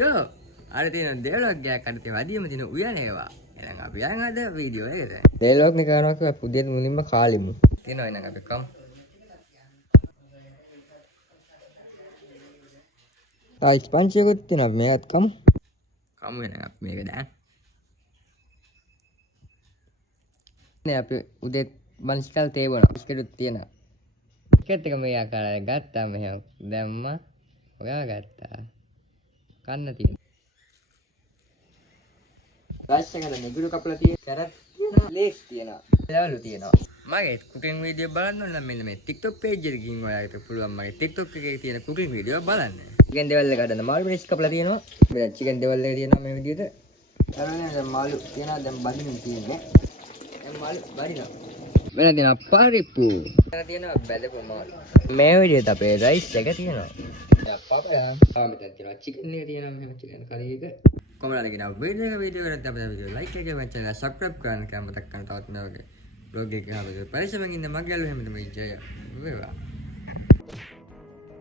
යෝ අර තියෙන ඩයලොග් එකක් අර තියෙන වැඩිම තියෙන උයන ඒවා. එහෙනම් අපි යන් අද වීඩියෝ එකට. ඩයලොග් නේ කරනවා කියලා පුදේට මුලින්ම කාලිමු. කියනවා එහෙනම් අපි කම්. තායිස් පංචයකුත් තියෙනවා මේකත් කමු. කමු එහෙනම් අපි මේක දැන්. නේ අපි උදේ මනස්කල් තේවන බිස්කට් තියෙනවා. බිස්කට් එක මේ ආකාරයට ගත්තා මෙහෙම දැම්මා. ඔයා ගත්තා. කන්න තියෙනවා. රයිස් එකට නිගුරු කපලා තියෙන කැරට් තියෙනවා, ලේස් තියෙනවා, ලැවලු තියෙනවා. මගේ කුකින් වීඩියෝ බලන්න ඕන නම් මෙන්න මේ TikTok page එකේ ගිහින් ඔයාලට පුළුවන් මගේ TikTok එකේ තියෙන කුකින් වීඩියෝ බලන්න. චිකන් දෙවල් එක ගන්න මාළු මිනිස් කපලා තියෙනවා. මෙන්න චිකන් දෙවල් එක තියෙනවා මේ විදිහට. දැන් මාළු තියෙනවා දැන් බඩින් තියෙන්නේ. දැන් මාළු බඩිනවා. මෙන්න තියෙනවා පරිප්පු. මෙන්න තියෙනවා බැලපු මාළු. මේ විදිහට අපේ රයිස් එක තියෙනවා. දැන් පපයා. මෙතන තියෙනවා චිකන් එක තියෙනවා මෙහෙම චිකන් කරි එක. කොහොමද කියනවා වීඩියෝ කරද්දී අපේ වීඩියෝ ලයික් එක ගමන් channel subscribe කරන්න කියලා මතක් කරන්න තවත් මේ වගේ vlog එකක් ආවද පරිස්සමෙන් ඉන්න මගේ යාළුවෝ හැමෝටම ජය වේවා.